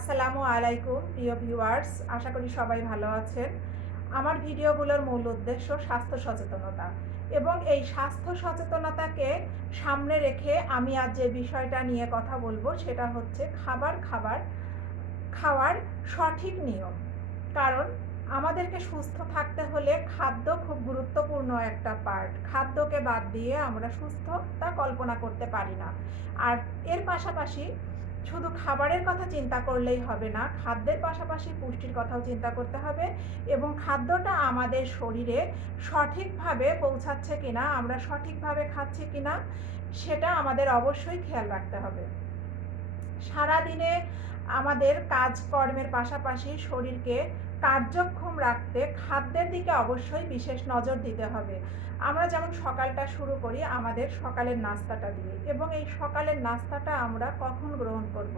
আসসালামু আলাইকুম প্রিয় ভিউয়ার্স, আশা করি সবাই ভালো আছেন। আমার ভিডিওগুলোর মূল উদ্দেশ্য স্বাস্থ্য সচেতনতা, এবং এই স্বাস্থ্য সচেতনতাকে সামনে রেখে আমি আজ যে বিষয়টা নিয়ে কথা বলবো সেটা হচ্ছে খাওয়ার সঠিক নিয়ম। কারণ আমাদেরকে সুস্থ থাকতে হলে খাদ্য খুব গুরুত্বপূর্ণ একটা পার্ট। খাদ্যকে বাদ দিয়ে আমরা সুস্থতা কল্পনা করতে পারি না। আর এর পাশাপাশি শুধু খাবারের কথা চিন্তা করলেই হবে না, খাদ্যের পাশাপাশি পুষ্টির কথাও চিন্তা করতে হবে, এবং খাদ্যটা আমাদের শরীরে সঠিকভাবে পৌঁছাচ্ছে কিনা, আমরা সঠিকভাবে খাচ্ছি কিনা সেটা আমাদের অবশ্যই খেয়াল রাখতে হবে। সারাদিনে আমাদের কাজকর্মের পাশাপাশি শরীরকে কার্যক্ষম রাখতে খাদ্যের দিকে অবশ্যই বিশেষ নজর দিতে হবে। আমরা যেমন সকালটা শুরু করি আমাদের সকালের নাস্তাটা দিয়ে, এবং এই সকালের নাস্তাটা আমরা কখন গ্রহণ করব।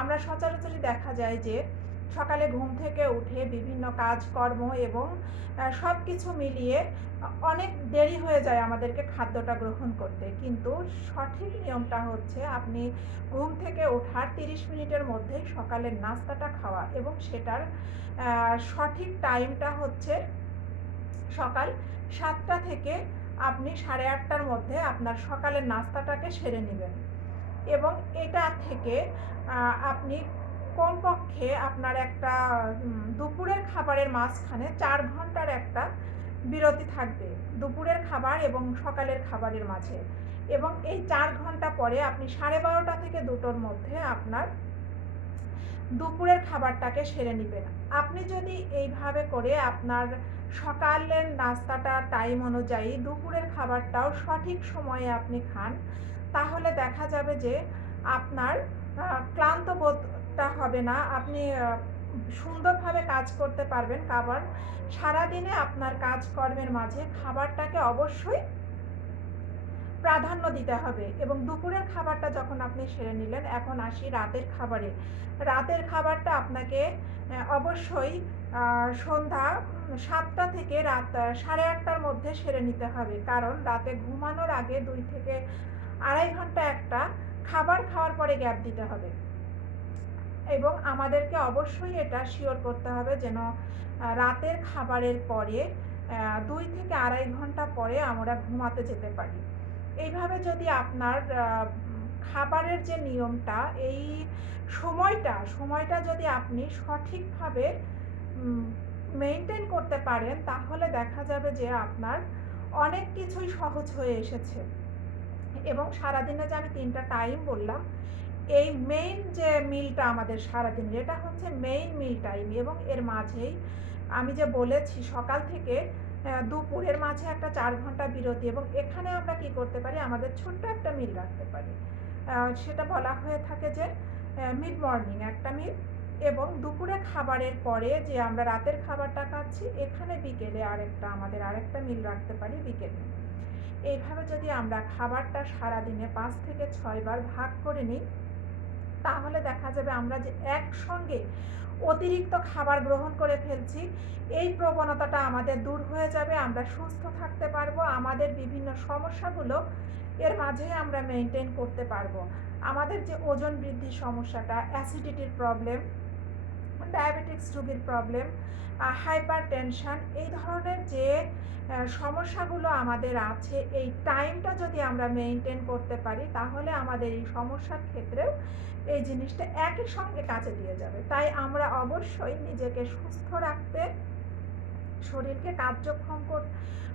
আমরা সচরাচরই দেখা যায় যে সকালে ঘুম থেকে উঠে বিভিন্ন কাজকর্ম এবং সব কিছু মিলিয়ে অনেক দেরি হয়ে যায় আমাদেরকে খাদ্যটা গ্রহণ করতে। কিন্তু সঠিক নিয়মটা হচ্ছে আপনি ঘুম থেকে ওঠার 30 মিনিটের মধ্যেই সকালের নাস্তাটা খাওয়া, এবং সেটার সঠিক টাইমটা হচ্ছে সকাল 7টা থেকে আপনি 8:30টার মধ্যে আপনার সকালের নাস্তাটাকে সেরে নেবেন। এবং এটা থেকে আপনি কমপক্ষে আপনার একটা দুপুরের খাবারের মাঝখানে 4 ঘন্টার একটা বিরতি থাকবে, দুপুরের খাবার এবং সকালের খাবারের মাঝে। এবং এই 4 ঘন্টা পরে আপনি 12:30 থেকে 2টোর মধ্যে আপনার দুপুরের খাবারটাকে সেরে নেবেন। আপনি যদি এইভাবে করে আপনার সকালের নাস্তাটা টাইম অনুযায়ী দুপুরের খাবারটাও সঠিক সময়ে আপনি খান, তাহলে দেখা যাবে যে আপনার ক্লান্ত বোধটা হবে না, আপনি সুন্দরভাবে কাজ করতে পারবেন। কারণ সারাদিনে আপনার কাজকর্মের মাঝে খাবারটাকে অবশ্যই প্রাধান্য দিতে হবে। এবং দুপুরের খাবারটা যখন আপনি সেরে নিলেন, এখন আসি রাতের খাবারে। রাতের খাবারটা আপনাকে অবশ্যই সন্ধ্যা 7টা থেকে রাত 8:30টার মধ্যে সেরে নিতে হবে। কারণ রাতে ঘুমানোর আগে 2 থেকে 2.5 ঘন্টা একটা খাবার খাওয়ার পরে গ্যাপ দিতে হবে, এবং আমাদেরকে অবশ্যই এটা শিওর করতে হবে যেন রাতের খাবারের পরে 2 থেকে 2.5 ঘন্টা পরে আমরা ঘুমাতে যেতে পারি। এইভাবে যদি আপনার খাবারের যে নিয়মটা, এই সময়টা যদি আপনি সঠিকভাবে মেইনটেইন করতে পারেন, তাহলে দেখা যাবে যে আপনার অনেক কিছুই সহজ হয়ে এসেছে। এবং সারাদিনে যে আমি 3টা টাইম বললাম, এই মেইন যে মিলটা আমাদের সারাদিনের, এটা হচ্ছে মেইন মিল টাইম, এবং এর মাঝেই আমি যে বলেছি সকাল থেকে দুপুরের মাঝে একটা 4 ঘন্টা বিরতি, এবং এখানে আমরা কি করতে পারি, আমাদের ছোট্ট একটা মিল রাখতে পারি। সেটা বলা হয়ে থাকে যে মিড মর্নিং একটা মিল, এবং দুপুরে খাবারের পরে যে আমরা রাতের খাবারটা খাচ্ছি, এখানে বিকেলে আমাদের আরেকটা মিল রাখতে পারি বিকেলে। এইভাবে যদি আমরা খাবারটা সারাদিনে 5 থেকে 6 বার ভাগ করে নিই, তাহলে দেখা যাবে আমরা যে একসঙ্গে অতিরিক্ত খাবার গ্রহণ করে ফেলছি, এই প্রবণতাটা আমাদের দূর হয়ে যাবে। আমরা সুস্থ থাকতে পারবো, আমাদের বিভিন্ন সমস্যাগুলো এর মাঝে আমরা মেনটেন করতে পারবো। আমাদের যে ওজন বৃদ্ধির সমস্যাটা, অ্যাসিডিটির প্রবলেম, ডায়াবেটিক্স রোগীর প্রবলেম, হাইপার টেনশন, এই ধরনের যে সমস্যাগুলো আমাদের আছে, এই টাইমটা যদি আমরা মেনটেন করতে পারি, তাহলে আমাদের এই সমস্যার ক্ষেত্রেও এই জিনিসটা একই সঙ্গে কাজে দিয়ে যাবে। তাই আমরা অবশ্যই নিজেকে সুস্থ রাখতে, শরীরকে কার্যক্ষম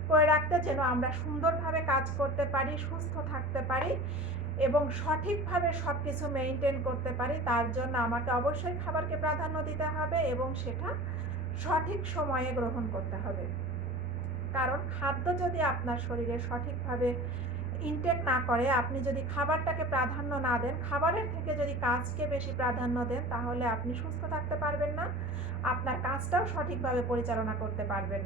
করে রাখতে, যেন আমরা সুন্দরভাবে কাজ করতে পারি, সুস্থ থাকতে পারি এবং সঠিকভাবে সব কিছু মেনটেন করতে পারি, তার জন্য আমাকে অবশ্যই খাবারকে প্রাধান্য দিতে হবে, এবং সেটা সঠিক সময়ে গ্রহণ করতে হবে। কারণ খাদ্য যদি আপনার শরীরে সঠিকভাবে ইনটেক না করে, আপনি যদি খাবারটাকে প্রাধান্য না দেন, খাবারের থেকে যদি কাজকে বেশি প্রাধান্য দেন, তাহলে আপনি সুস্থ থাকতে পারবেন না, আপনার কাজটাও সঠিকভাবে পরিচালনা করতে পারবেন না।